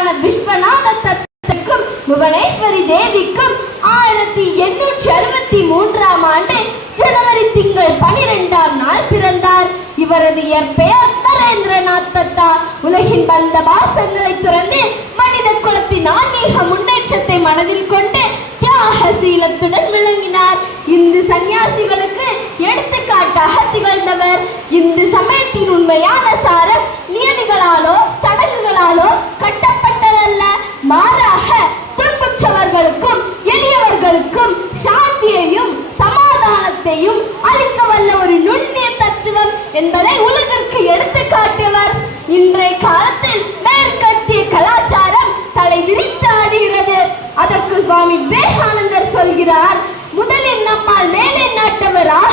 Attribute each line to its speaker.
Speaker 1: மகளான விஸ்வநாத தத்துக்கும் புவனேஸ்வரி தேவிக்கும் ஆயிரத்தி எண்ணூற்றி அறுபத்தி மூன்றாம் ஆண்டு ஜனவரி திங்கள் பனிரெண்டாம் நாள் பிறந்தார். இவரது இயற்பெயர் நரேந்திரநாத் தத்தா. உலகின் பந்த பாசங்களை துறந்து மனித குலத்தின் ஆன்மீக முன்னேற்றத்தை மனதில் கொண்டு தியாக சீலத்துடன் விளங்கினார். இந்து சந்நியாசிகளுக்கு எடுத்துக்காட்டாக திகழ்ந்தவர். இந்து சமயத்தின் உண்மையான சாரம் நியதிகளாலோ வல்ல ஒரு நுண்ணிய தத்துவம் என்பதை உலகிற்கு எடுத்து காட்டுவர் இன்றைய காலத்தில் மேற்கத்திய கலாச்சாரம் தலை விரித்து ஆடுகிறது. அதற்கு சுவாமி விவேகானந்தர் சொல்கிறார் முதலில் நம்மால் மேலை நாட்டவர் ஆக